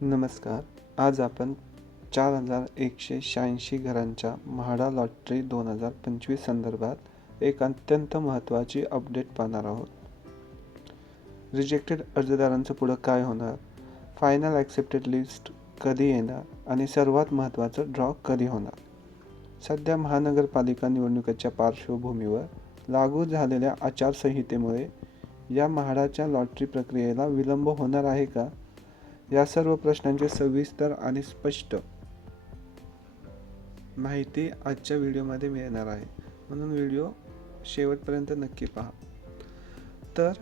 नमस्कार. आज आपण 4186 घरांच्या म्हाडा लॉटरी 2025 संदर्भात एक अत्यंत महत्त्वाची अपडेट पाहणार आहोत. रिजेक्टेड अर्जदारांचं पुढं काय होणार, फायनल ॲक्सेप्टेड लिस्ट कधी येणार आणि सर्वात महत्त्वाचं ड्रॉ कधी होणार. सध्या महानगरपालिका निवडणुकीच्या पार्श्वभूमीवर लागू झालेल्या आचारसंहितेमुळे या म्हाडाच्या लॉटरी प्रक्रियेला विलंब होणार आहे का, या सर्व प्रश्नांची सविस्तर आणि स्पष्ट माहिती आजच्या व्हिडिओमध्ये मिळणार आहे, म्हणून व्हिडिओ शेवटपर्यंत नक्की पहा. तर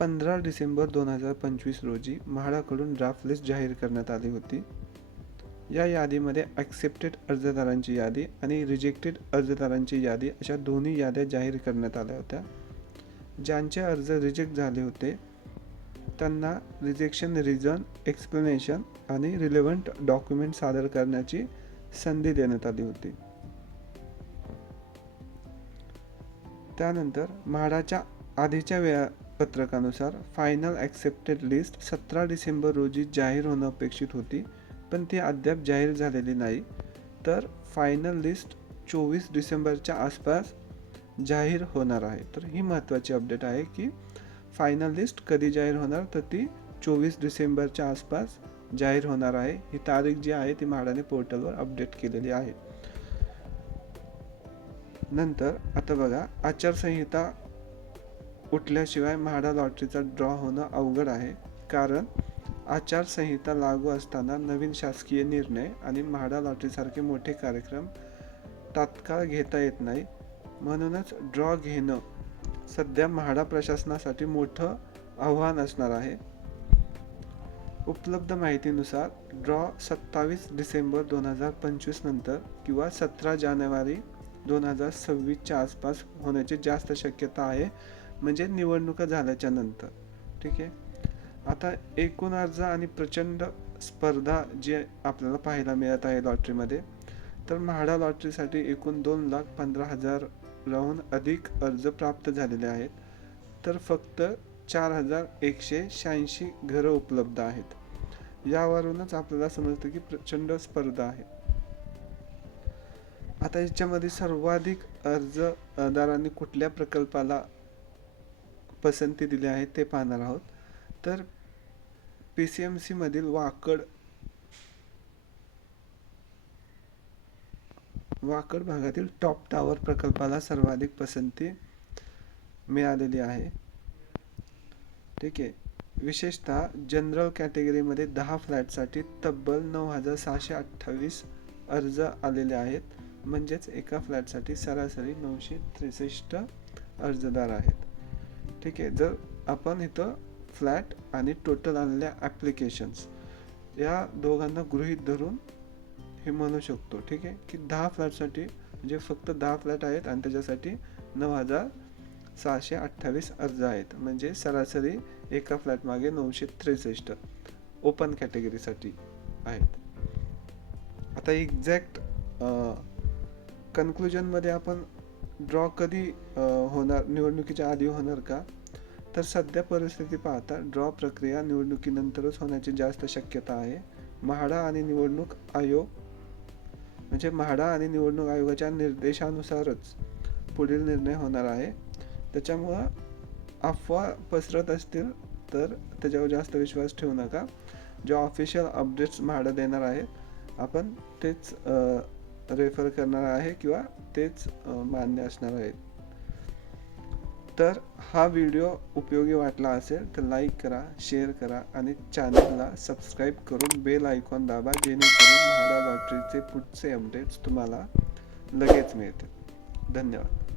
15 डिसेंबर 2025 रोजी म्हाडाकडून ड्राफ्ट लिस्ट जाहीर करण्यात आली होती. या यादीमध्ये ॲक्सेप्टेड अर्जदारांची यादी आणि रिजेक्टेड अर्जदारांची यादी अशा दोन्ही याद्या जाहीर करण्यात आल्या होत्या. ज्यांचे अर्ज रिजेक्ट झाले होते त्यांना रिजेक्शन रिझन, एक्सप्लेनेशन आणि रिलेव्हंट डॉक्युमेंट सादर करण्याची संधी देण्यात आली होती. त्यानंतर म्हाडाच्या आधीच्या वेळापत्रकानुसार फायनल ॲक्सेप्टेड लिस्ट 17 डिसेंबर रोजी जाहीर होणं अपेक्षित होती, पण ती अद्याप जाहीर झालेली नाही. तर फायनल लिस्ट 24 डिसेंबरच्या आसपास जाहीर होणार आहे. तर ही महत्त्वाची अपडेट आहे की फायनल लिस्ट कधी जाहीर होणार, तर ती 24 डिसेंबरच्या आसपास जाहीर होणार आहे. ही तारीख जी आहे ती म्हाडाने पोर्टलवर अपडेट केलेली आहे. नंतर आता बघा, आचारसंहिता उठल्याशिवाय म्हाडा लॉटरीचा ड्रॉ होणं अवघड आहे, कारण आचारसंहिता लागू असताना नवीन शासकीय निर्णय आणि म्हाडा लॉटरीसारखे मोठे कार्यक्रम तात्काळ घेता येत नाही. म्हणूनच ड्रॉ घेणं सध्या म्हाडा प्रशासनासाठी मोठं आव्हान असणार आहे. उपलब्ध माहितीनुसार ड्रॉ 27 डिसेंबर 2025 नंतर किंवा 17 जानेवारी 2026च्या आसपास होण्याची जास्त शक्यता आहे, म्हणजे निवडणुका झाल्याच्या नंतर. ठीक आहे. आता एकूण अर्ज आणि प्रचंड स्पर्धा जी आपल्याला पाहायला मिळत आहे लॉटरीमध्ये, तर म्हाडा लॉटरीसाठी एकूण 2,15,000 राहून अधिक अर्ज प्राप्त झालेले आहेत. तर फक्त 4,186 घरं उपलब्ध आहेत. यावरूनच आपल्याला समजतं की प्रचंड स्पर्धा आहे. आता याच्यामध्ये सर्वाधिक अर्जदारांनी कुठल्या प्रकल्पाला पसंती दिली आहे ते पाहणार आहोत. तर PCMC मधील वाकड भागातील टॉप टावर प्रकल्पाला सर्वाधिक पसंती मिळालेली आहे. ठीक आहे. विशेषतः जनरल कॅटेगरीमध्ये 10 फ्लॅटसाठी तब्बल 9,628 अर्ज आलेले आहेत, म्हणजेच एका फ्लॅटसाठी सरासरी 963 अर्जदार आहेत. ठीक आहे. जर आपण इथं फ्लॅट आणि टोटल आलेल्या ॲप्लिकेशन्स या दोघांना गृहीत धरून हे म्हणू शकतो. ठीक आहे, की 10 फ्लॅटसाठी म्हणजे फक्त 10 फ्लॅट आहेत आणि त्याच्यासाठी 9,628 अर्ज आहेत, म्हणजे सरासरी एका फ्लॅट मागे 963 ओपन कॅटेगरीसाठी आहेत. आता एक्झॅक्ट कन्क्लुजनमध्ये आपण ड्रॉ कधी होणार, निवडणुकीच्या आधी होणार का, तर सध्या परिस्थिती पाहता ड्रॉ प्रक्रिया निवडणुकीनंतरच होण्याची जास्त शक्यता आहे. म्हाडा आणि निवडणूक आयोगाच्या निर्देशानुसारच पुढील निर्णय होणार आहे. त्याच्यामुळं अफवा पसरत असतील तर त्याच्यावर जास्त विश्वास ठेवू नका. जे ऑफिशियल अपडेट्स म्हाडा देणार आहेत आपण तेच रेफर करणार आहे किंवा तेच मान्य असणार आहेत. तर हा व्हिडिओ उपयोगी वाटला असेल तर लाईक करा, शेअर करा आणि चॅनलला सबस्क्राईब करून बेल आयकॉन दाबा, जेणेकरून म्हाडा लॉटरीचे पुढचे अपडेट्स तुम्हाला लगेच मिळतील. धन्यवाद.